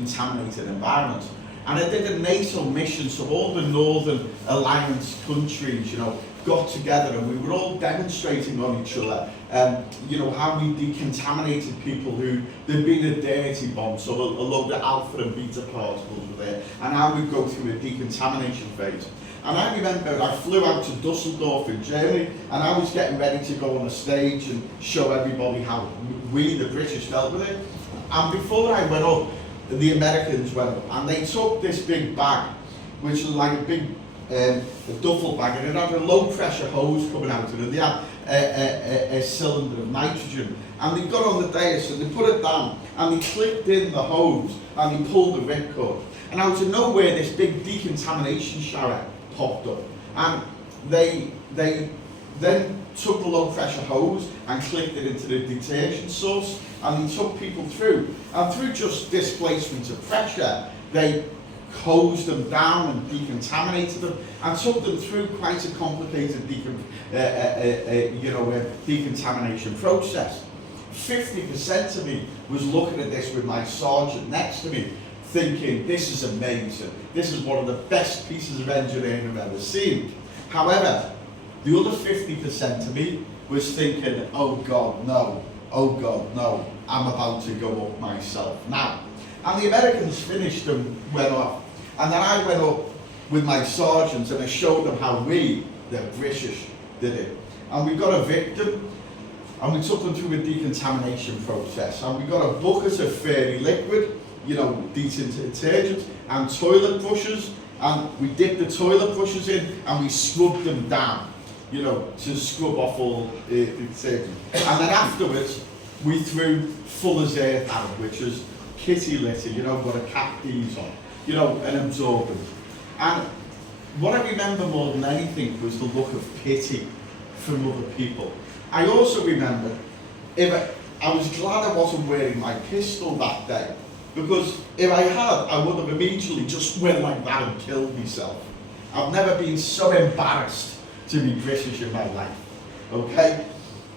decontaminated environment. And I did a NATO mission, so all the Northern Alliance countries, got together and we were all demonstrating on each other, how we decontaminated people who, there'd been a dirty bomb, so a load of alpha and beta particles were there, and how we'd go through a decontamination phase. And I remember I flew out to Dusseldorf in Germany, and I was getting ready to go on a stage and show everybody how we, the British, dealt with it. And before I went up, the Americans went up, and they took this big bag, which was like a big a duffel bag, and it had a low pressure hose coming out of it. They had a cylinder of nitrogen, and they got on the dais and they put it down and they clipped in the hose and they pulled the ripcord, and out of nowhere this big decontamination shower popped up, and they then took the low pressure hose and clipped it into the detergent source, and they took people through, and through just displacement of pressure they hosed them down and decontaminated them and took them through quite a complicated decontamination process. 50% of me was looking at this with my sergeant next to me, thinking, this is amazing, this is one of the best pieces of engineering I've ever seen. However, the other 50% of me was thinking, oh God, no, I'm about to go up myself now. And the Americans finished and went off. And then I went up with my sergeants and I showed them how we, the British, did it. And we got a victim, and we took them through a decontamination process. And we got a bucket of fairy liquid, detergent, and toilet brushes. And we dipped the toilet brushes in and we scrubbed them down, to scrub off all the detergent. And then afterwards, we threw Fuller's Earth out, which was kitty litter, what a cat pees on, an absorbent. And what I remember more than anything was the look of pity from other people. I also remember, I was glad I wasn't wearing my pistol that day, because if I had, I would have immediately just went like that and killed myself. I've never been so embarrassed to be British in my life, okay?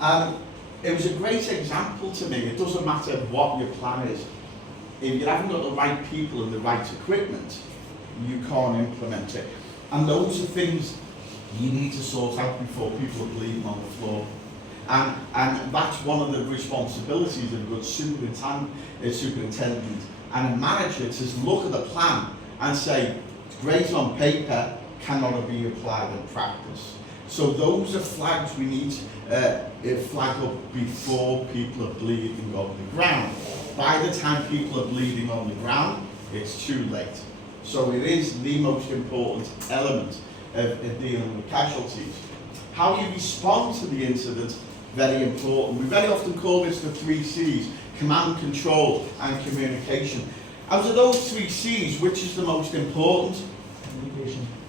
And it was a great example to me. It doesn't matter what your plan is. If you haven't got the right people and the right equipment, you can't implement it. And those are things you need to sort out before people are bleeding on the floor. And that's one of the responsibilities of a good superintendent and a manager, to look at the plan and say, it's great on paper, cannot be applied in practice. So those are flags we need to flag up before people are bleeding on the ground. By the time people are bleeding on the ground, it's too late. So it is the most important element of dealing with casualties. How you respond to the incident, very important. We very often call this the 3 C's, command, control, and communication. Out of those 3 C's, which is the most important?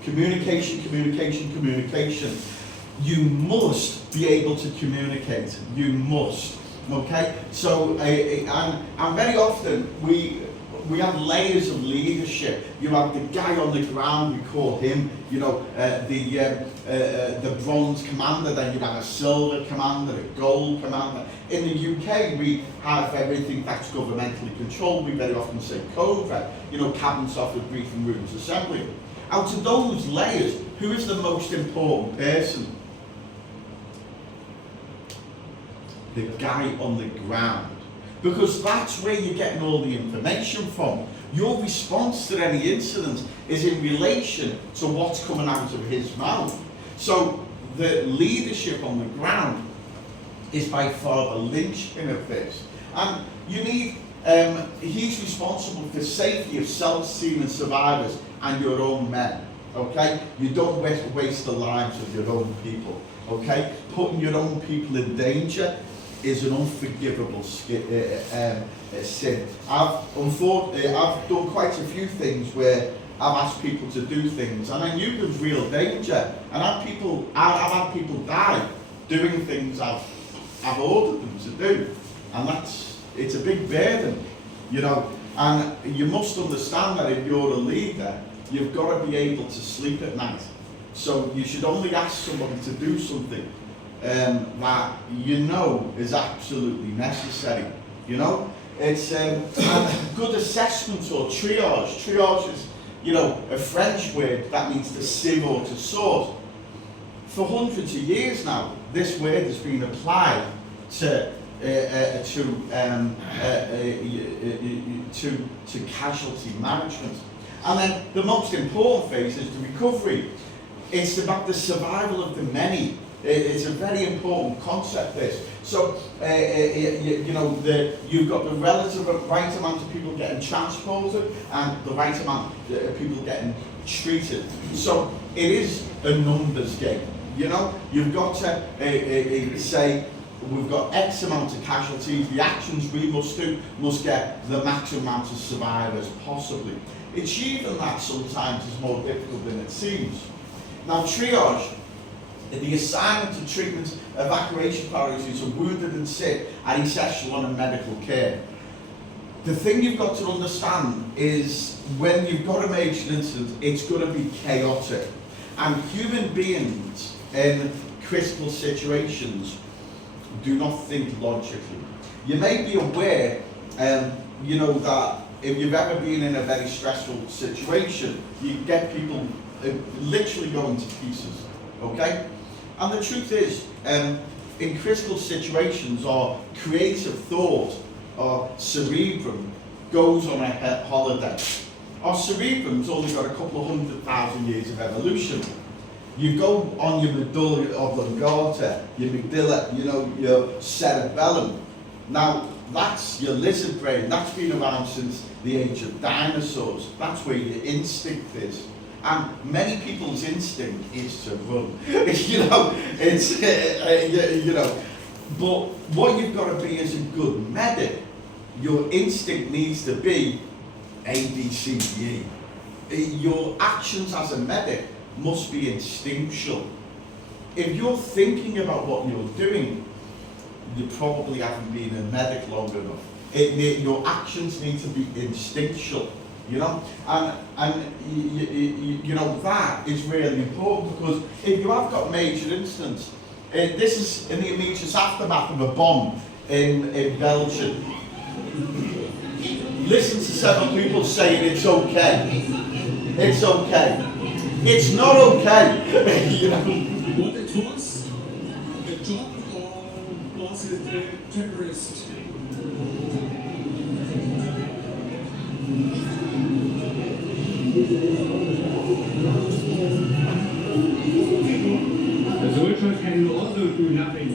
Communication. You must be able to communicate. You must. Okay? So, and very often we have layers of leadership. You have the guy on the ground, we call him, the bronze commander, then you have a silver commander, a gold commander. In the UK, we have everything that's governmentally controlled. We very often say COBRA, Cabinet Office, Briefing Rooms, Assembly. Out of those layers, who is the most important person? The guy on the ground. Because that's where you're getting all the information from. Your response to any incident is in relation to what's coming out of his mouth. So the leadership on the ground is by far the linchpin of this. And you need, he's responsible for the safety of self-esteem survivors and your own men, okay? You don't waste the lives of your own people, okay? Putting your own people in danger is an unforgivable sin. I've done quite a few things where I've asked people to do things, and I knew there was real danger, and I've had people die doing things I've ordered them to do, and it's a big burden, and you must understand that if you're a leader, you've got to be able to sleep at night. So you should only ask somebody to do something that is absolutely necessary, It's and good assessment or triage. Triage is, a French word that means to sieve or to sort. For hundreds of years now, this word has been applied to casualty management. And then the most important phase is the recovery. It's about the survival of the many. It's a very important concept, this. So, you've got the relative right amount of people getting transported and the right amount of people getting treated. So, it is a numbers game. You've got to say, we've got X amount of casualties, the actions we must do must get the maximum amount of survivors possibly. Achieving that sometimes is more difficult than it seems. Now, triage, the assignment of treatment, evacuation priorities of wounded and sick, and each echelon of medical care. The thing you've got to understand is when you've got a major incident, it's going to be chaotic. And human beings in critical situations do not think logically. You may be aware, that if you've ever been in a very stressful situation, you get people literally going to pieces, okay? And the truth is, in critical situations, our creative thought, our cerebrum, goes on a holiday. Our cerebrum's only got a couple of 100,000 years of evolution. You go on your medulla oblongata, your amygdala, your cerebellum. Now, that's your lizard brain. That's been around since the age of dinosaurs. That's where your instinct is. And many people's instinct is to run. But what you've got to be as a good medic, your instinct needs to be A, B, C, D, E. Your actions as a medic must be instinctual. If you're thinking about what you're doing, you probably haven't been a medic long enough. Your actions need to be instinctual, and that is really important, because if you have got major incidents, this is in the immediate aftermath of a bomb in Belgium. Listen to several people saying it's okay. It's okay. It's not okay. What it was? A job, or was it a terrorist? The soldier can also do nothing.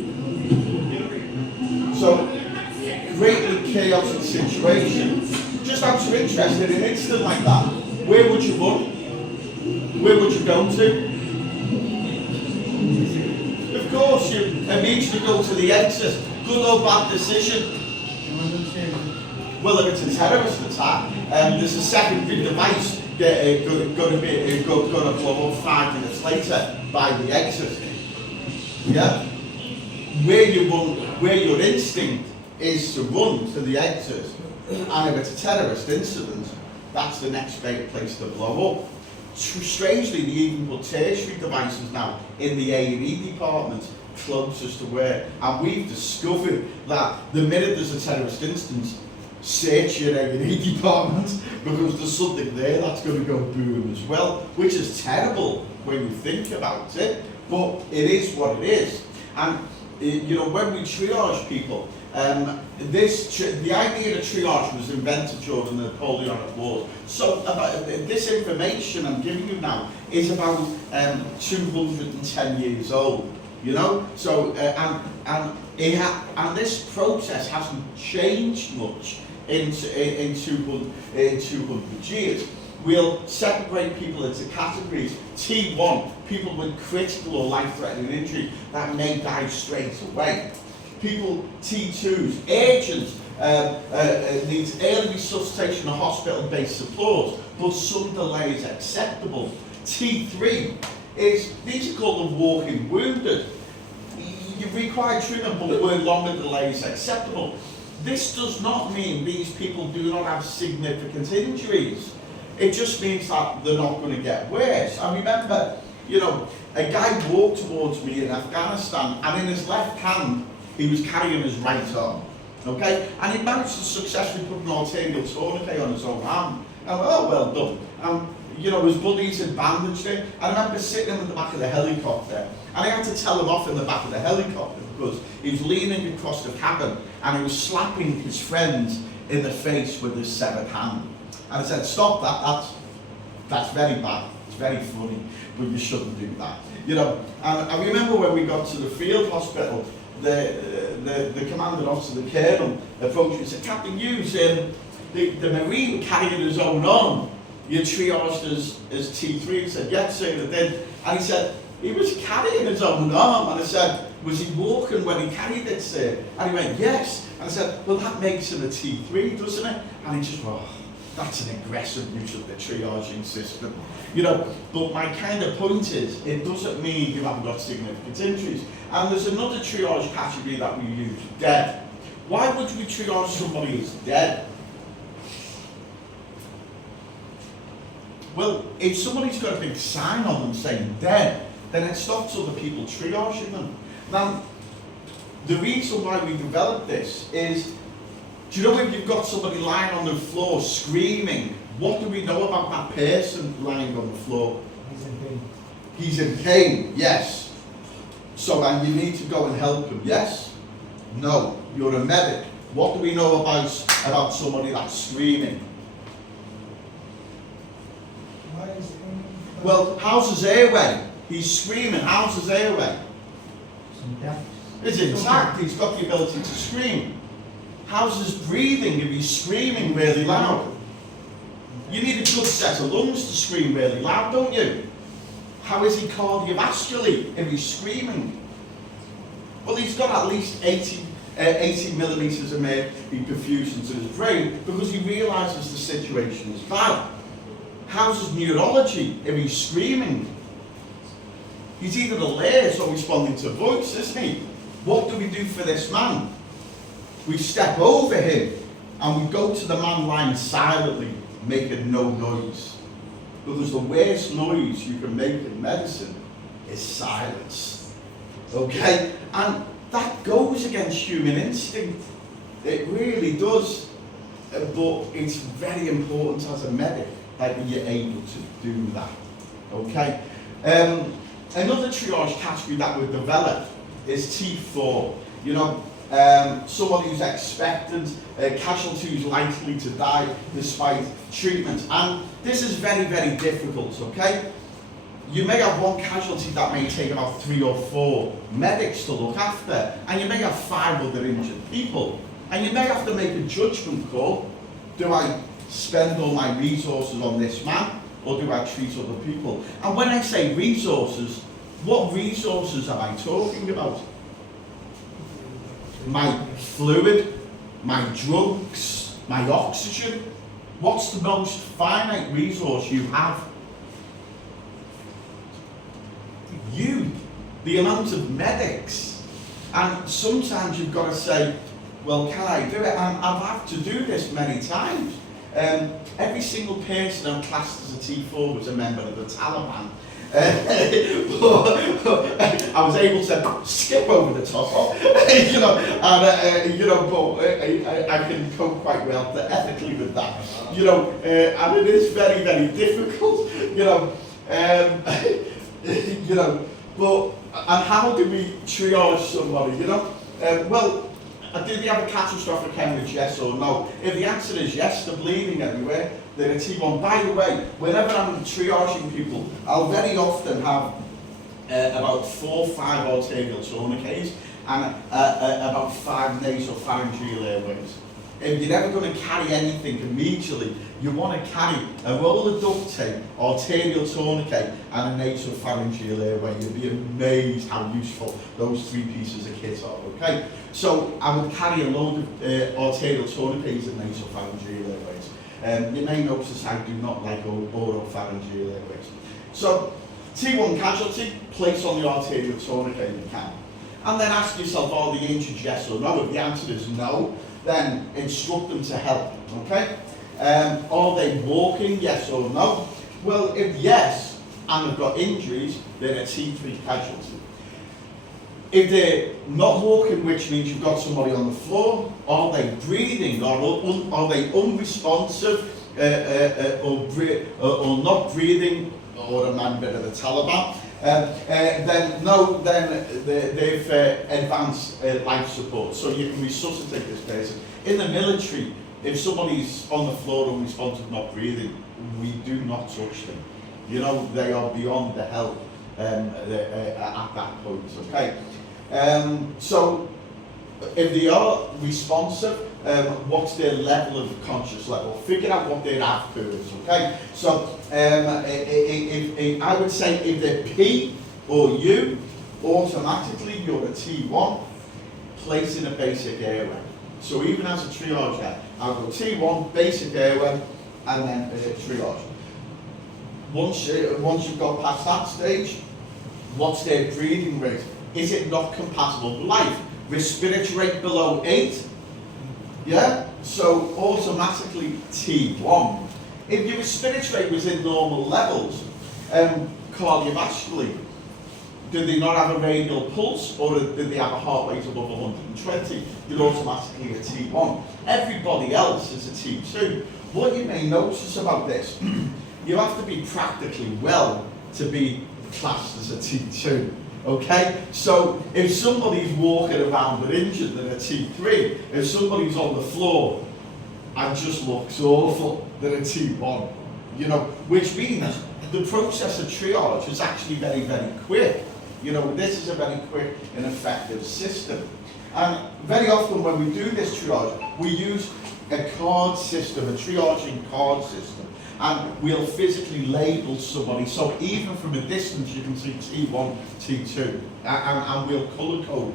So, greatly chaotic situation. Just out of interest, in an incident like that, where would you run? Where would you go to? Of course, you immediately go to the exit. Good or bad decision? Well, if it's a terrorist attack, there's a secondary device going to blow up 5 minutes later by the exit. Yeah? Where your instinct is to run to the exit, and if it's a terrorist incident, that's the next place to blow up. Strangely, they even put tertiary devices now in the A&E department closest to where, and we've discovered that the minute there's a terrorist instance, search your A&E department, because there's something there that's going to go boom as well, which is terrible when you think about it, but it is what it is. And when we triage people, the idea of triage was invented during the Napoleonic Wars. So this information I'm giving you now is about 210 years old. So and this process hasn't changed much in 200 years. We'll separate people into categories. T1, people with critical or life-threatening injury that may die straight away. People, T2s, urgent, needs early resuscitation or hospital-based support, but some delay is acceptable. T3 is, these are called the walking wounded. You require treatment, but where longer delays acceptable. This does not mean these people do not have significant injuries. It just means that they're not going to get worse. I remember, a guy walked towards me in Afghanistan, and in his left hand, he was carrying his right arm. Okay, and he managed to successfully put an arterial tourniquet on his own arm. And well done. You know, his buddies had bandaged him. I remember sitting in the back of the helicopter, and I had to tell him off in the back of the helicopter because he was leaning across the cabin and he was slapping his friends in the face with his severed hand. And I said, stop that, that's very bad, it's very funny, but you shouldn't do that. You know, and I remember when we got to the field hospital, the commanding officer, the colonel, approached me and said, Captain Hughes, the Marine carrying his own arm, you triaged as T3. He said, yes, sir, I did. And he said, he was carrying his own arm. And I said, was he walking when he carried it, sir? And he went, yes. And I said, well, that makes him a T3, doesn't it? And he just went, oh, that's an aggressive use of the triaging system. You know, but my kind of point is, it doesn't mean you haven't got significant injuries. And there's another triage category that we use, dead. Why would we triage somebody as dead? Well, if somebody's got a big sign on them saying dead, then it stops other people triaging them. Now, the reason why we developed this is, do you know if you've got somebody lying on the floor screaming, what do we know about that person lying on the floor? He's in pain. He's in pain, yes. So, and you need to go and help him, yes? No, you're a medic. What do we know about somebody that's screaming? Why is Well, how's his airway? He's screaming, how's his airway? It's intact, he's got the ability to scream. How's his breathing if he's screaming really loud? You need a good set of lungs to scream really loud, don't you? How is he cardiovascularly if he's screaming? Well, he's got at least 80 millimetres of mercury perfusion to his brain because he realises the situation is bad. How's his neurology if he's screaming? He's either alert or responding to voice, isn't he? What do we do for this man? We step over him and we go to the man lying silently, making no noise. Because the worst noise you can make in medicine is silence. Okay? And that goes against human instinct. It really does. But it's very important as a medic that you're able to do that. Okay? Another triage category that we've developed is T4. You know, someone who's expected, casualty who's likely to die despite treatment. And this is very, very difficult, okay? You may have one casualty that may take about 3 or 4 medics to look after, and you may have 5 other injured people. And you may have to make a judgment call. Do I spend all my resources on this man, or do I treat other people? And when I say resources, what resources am I talking about? My fluid, my drugs, my oxygen. What's the most finite resource you have? You, the amount of medics. And sometimes you've got to say, well, can I do it? And I've had to do this many times. Every single person I'm classed as a T4 was a member of the Taliban. I was able to skip over the top, you know, and you know, but I can cope quite well ethically with that, you know, and it is very, very difficult, you know, you know, but and how do we triage somebody, you know? Well, do they have a catastrophic hemorrhage, yes or no? If the answer is yes, they're bleeding everywhere, they're a T1. By the way, whenever I'm triaging people, I'll very often have about 4 or 5 arterial tourniquets and about 5 nasopharyngeal airways. If you're ever going to carry anything immediately, you want to carry a roll of duct tape, arterial tourniquet, and a nasopharyngeal airway. You'll be amazed how useful those 3 pieces of kit are, okay? So I would carry a load of arterial tourniquets and nasopharyngeal airways. You may notice I do not like oropharyngeal airways. So, T1 casualty, place on the arterial tourniquet if you can. And then ask yourself, are they injured, yes or no? If the answer is no, then instruct them to help, okay? Are they walking, yes or no? Well, if yes, and they've got injuries, then a T3 casualty. If they're not walking, which means you've got somebody on the floor, are they breathing, are they unresponsive, or not breathing, or a member of the Taliban? Then they've advanced life support, so you can resuscitate this person. In the military, if somebody's on the floor unresponsive, not breathing, we do not touch them. You know, they are beyond the help at that point, okay? So if they are responsive, what's their level of conscious level? Figure out what their AV is, okay? So I would say if they're P or U, automatically you're a T1, place in a basic airway. So even as a triage guy, I'll go T1, basic airway, and then triage. Once you've got past that stage, what's their breathing rate? Is it not compatible with life? Respiratory rate below 8? Yeah? So automatically T1. If your respiratory rate was in normal levels, cardiovascularly, did they not have a radial pulse, or did they have a heart rate above 120? You're automatically a T1. Everybody else is a T2. What you may notice about this, you have to be practically well to be classed as a T2. Okay? So if somebody's walking around with injured, they're a T3. If somebody's on the floor and just looks awful, they're a T1. You know, which means the process of triage is actually very, very quick. You know, this is a very quick and effective system. And very often when we do this triage, we use a card system, a triaging card system. And we'll physically label somebody, so even from a distance you can see T1, T2, and we'll colour code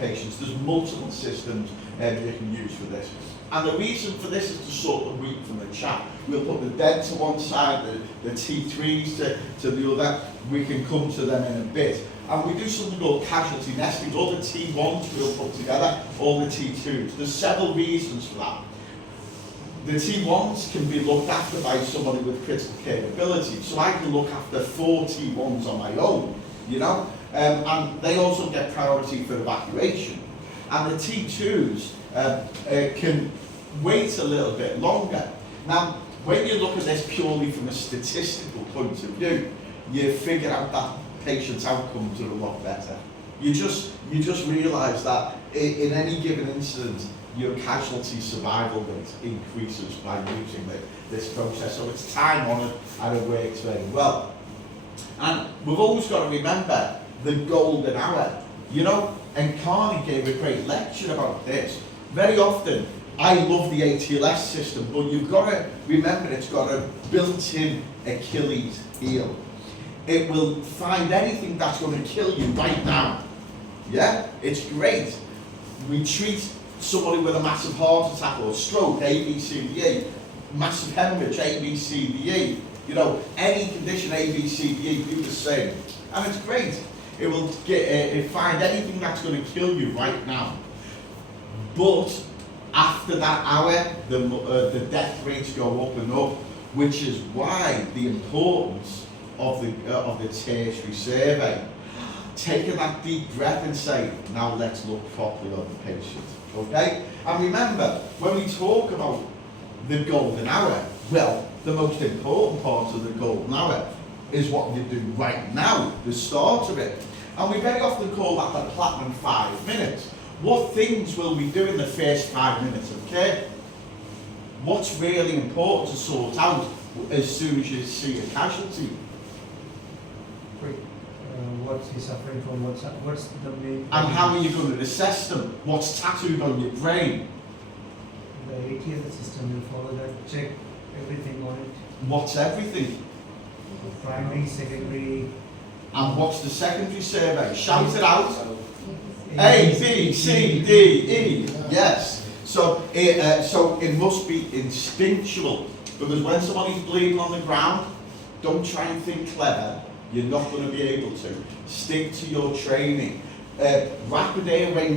patients. There's multiple systems you can use for this. And the reason for this is to sort of weed from the chat. We'll put the dead to one side, the T3s to the other. We can come to them in a bit. And we do something called casualty nesting. All the T1s we'll put together, all the T2s. There's several reasons for that. The T1s can be looked after by somebody with critical capability. So I can look after 4 T1s on my own, you know? And they also get priority for evacuation. And the T2s can wait a little bit longer. Now, when you look at this purely from a statistical point of view, you figure out that patient's outcomes are a lot better. You just realise that in any given incident, your casualty survival rate increases by using this process. So it's time honoured and it works very well. And we've always got to remember the golden hour, you know, and Carney gave a great lecture about this. Very often, I love the ATLS system, but you've got to remember it's got a built-in Achilles heel. It will find anything that's going to kill you right now. Yeah, it's great. We treat somebody with a massive heart attack or stroke, A, B, C, D, E, massive hemorrhage, A, B, C, D, E. You know, any condition, A, B, C, D, E, do the same. And it's great. It will find anything that's going to kill you right now. But after that hour, the death rates go up and up, which is why the importance of the tertiary survey. Taking that deep breath and say, now let's look properly on the patient. Okay? And remember, when we talk about the golden hour, well, the most important part of the golden hour is what you do right now, the start of it. And we very often call that the platinum 5 minutes. What things will we do in the first 5 minutes of care? What's really important to sort out as soon as you see a casualty? What's he suffering from? What's the main? And how are you going to assess them? What's tattooed on your brain? The ATLS system will follow that, check everything on it. What's everything? Primary, secondary. And what's the secondary survey? Shout it out. A, B, C, D, E. Yes. So it must be instinctual, because when somebody's bleeding on the ground, don't try and think clever. You're not going to be able to. Stick to your training. Rapid airway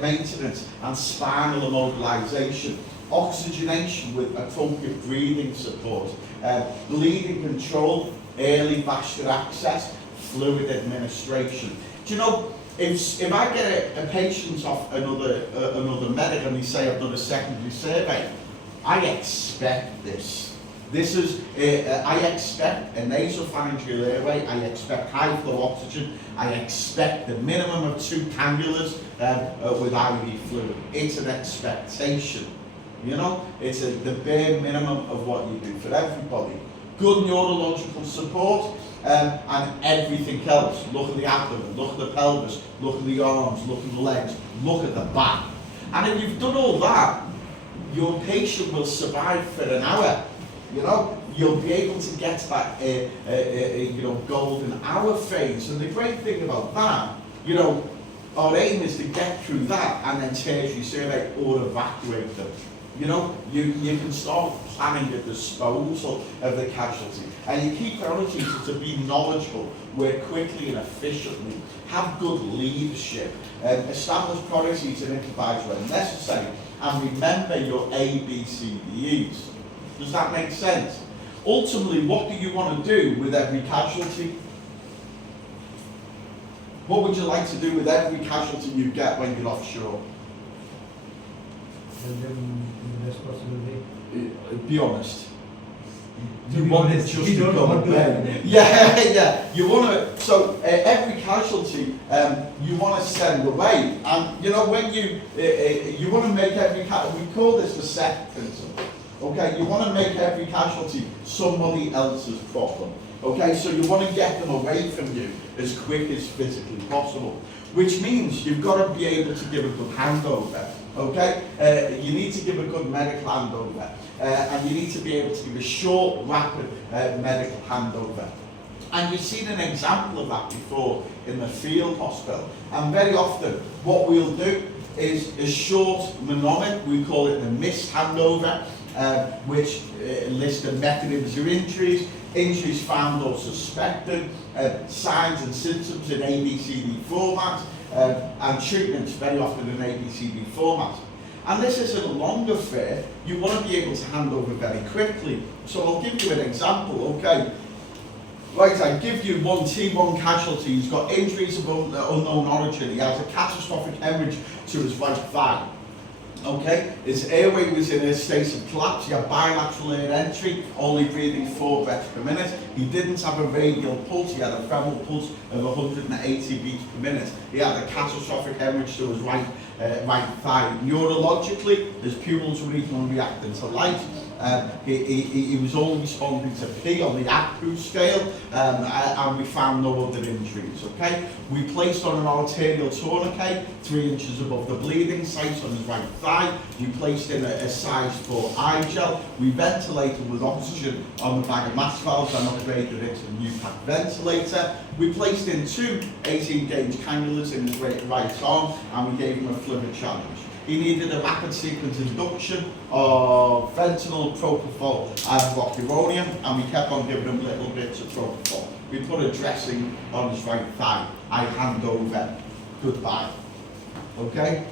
maintenance and spinal immobilization. Oxygenation with appropriate breathing support. Bleeding control, early vascular access, fluid administration. Do you know, if I get a patient off another medic and they say I've done a secondary survey, I expect this. This is, I expect a nasopharyngeal airway, I expect high flow oxygen, I expect the minimum of 2 cannulas with IV fluid. It's an expectation, you know? It's the bare minimum of what you do for everybody. Good neurological support and everything else. Look at the abdomen, look at the pelvis, look at the arms, look at the legs, look at the back. And if you've done all that, your patient will survive for an hour. You know, you'll be able to get to that, you know, golden hour phase. And the great thing about that, you know, our aim is to get through that and then tertiary survey or evacuate them. You know, you can start planning the disposal of the casualty. And your key priorities are to be knowledgeable, work quickly and efficiently, have good leadership, establish priorities and improvise when necessary, and remember your ABCDEs. Does that make sense? Ultimately, what do you want to do with every casualty? What would you like to do with every casualty you get when you're offshore? Help them in the best possible way. Be honest. To You be want it honest, just we to don't go want to away. have Yeah. You want to. So every casualty, you want to send away, and you know when you want to make every we call this the SET principle. Okay, you want to make every casualty somebody else's problem. Okay, so you want to get them away from you as quick as physically possible, which means you've got to be able to give a good handover. Okay, you need to give a good medical handover, and you need to be able to give a short, rapid medical handover. And you've seen an example of that before in the field hospital. And very often, what we'll do is a short mnemonic. We call it the missed handover. Which list the mechanisms of injuries found or suspected, signs and symptoms in ABCD format, and treatments very often in ABCD format. And this isn't a long affair. You want to be able to hand over very quickly. So I'll give you an example, okay? Right, I give you one T1 casualty. He's got injuries of unknown origin. He has a catastrophic hemorrhage to his right thigh. Okay, his airway was in a state of collapse. He had bilateral air entry, only breathing 4 breaths per minute. He didn't have a radial pulse. He had a femoral pulse of 180 beats per minute. He had a catastrophic hemorrhage to his right thigh. Neurologically, his pupils were even reacting to light. He was only responding to P on the ACPU scale, and we found no other injuries. Okay, we placed on an arterial tourniquet 3 inches above the bleeding site on his right thigh. We placed in a size 4 eye gel. We ventilated with oxygen on the bag of mass valves and upgraded it to a new pack ventilator. We placed in 2 18-gauge cannulas in his right arm, and we gave him a fluid challenge. He needed a rapid sequence induction of fentanyl, propofol, and rocuronium, and we kept on giving him little bits of propofol. We put a dressing on his right thigh. I hand over. Goodbye. Okay?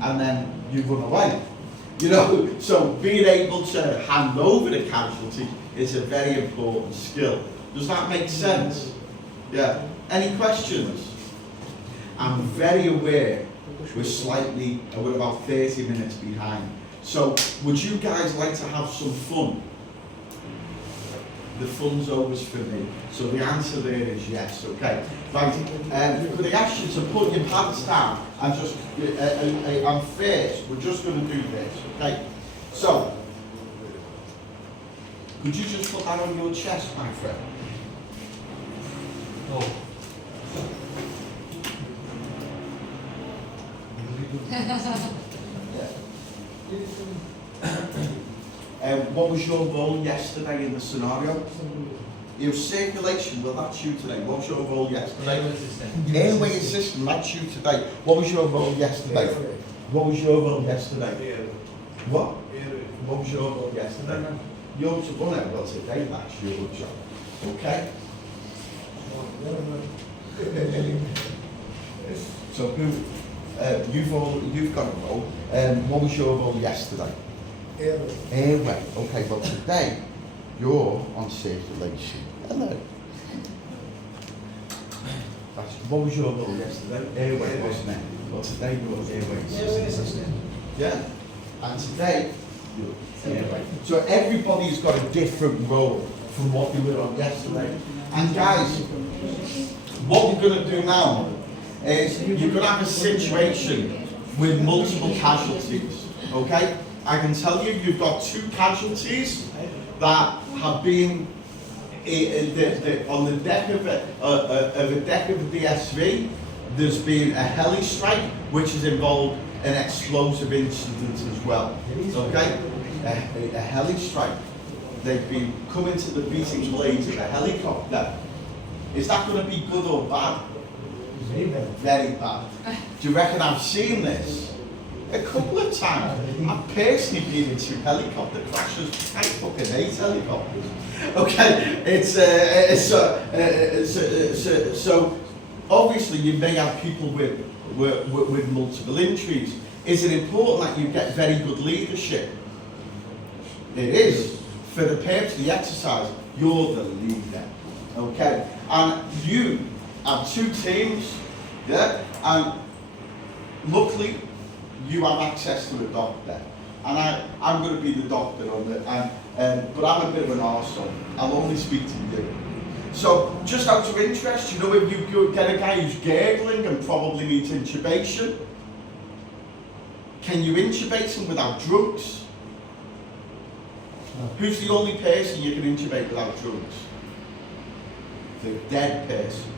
And then you run away. You know, so being able to hand over the casualty is a very important skill. Does that make sense? Yeah. Any questions? I'm very aware we're about 30 minutes behind. So would you guys like to have some fun? The fun's always for me. So the answer there is yes, okay. Right, could I ask you to put your pants down and just, and first, we're just going to do this, okay? So, could you just put that on your chest, my friend? Oh. What was your role yesterday in the scenario? Your circulation, well that's you today. What was your role yesterday? Airway assistant, that's you today. What was your role yesterday? What was your role yesterday? What? What was your role yesterday? You're to run it, well today that's your job. Okay? So who? You've got a role. What was your role yesterday? Airway. Okay, well today you're on circulation. Hello. What was your role yesterday? Airway, wasn't it? Well, today you were airway system. Yeah. And today, you're airway. So everybody's got a different role from what they were on yesterday. And guys, what we're going to do now is you're going to have a situation with multiple casualties. Okay? I can tell you, you've got 2 casualties that have been on the deck of a DSV. There's been a heli strike, which has involved an explosive incident as well. Okay, a heli strike. They've been coming to the beating blades of a helicopter. Is that going to be good or bad? Very bad. Very bad. Do you reckon I've seen this? A couple of times. I've personally been in 2 helicopter crashes. I fucking hate helicopters. Okay, so obviously you may have people with multiple injuries. Is it important that you get very good leadership? It is. For the purpose of the exercise, you're the leader. Okay, and you have 2 teams. Yeah, and luckily you have access to a doctor, and I'm going to be the doctor on it, but I'm a bit of an arsehole. I'll only speak to you. So, just out of interest, you know, if you get a guy who's gurgling and probably needs intubation, can you intubate him without drugs? No. Who's the only person you can intubate without drugs? The dead person.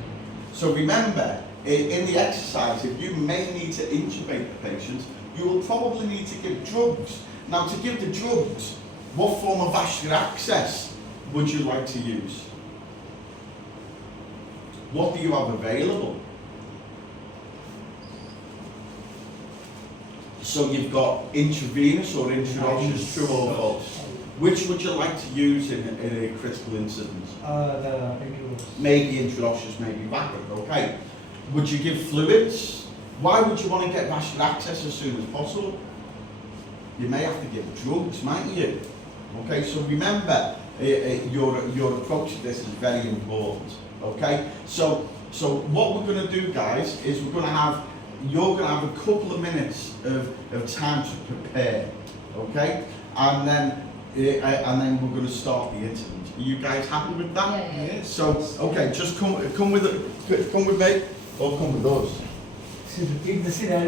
So remember, in the exercise, if you may need to intubate the patient, you will probably need to give drugs. Now, to give the drugs, what form of vascular access would you like to use? What do you have available? So you've got intravenous or intraosseous, true or false? Which would you like to use in a critical incident? The introverts. Maybe intraosseous, maybe vapid, okay. Would you give fluids? Why would you want to get vascular access as soon as possible? You may have to give drugs, mightn't you? Okay, so remember, your approach to this is very important. Okay, so what we're going to do, guys, is you're going to have a couple of minutes of time to prepare. Okay, and then we're going to start the incident. Are you guys happy with that? Yeah. So okay, just come with me, or come with us. So repeat the scenario.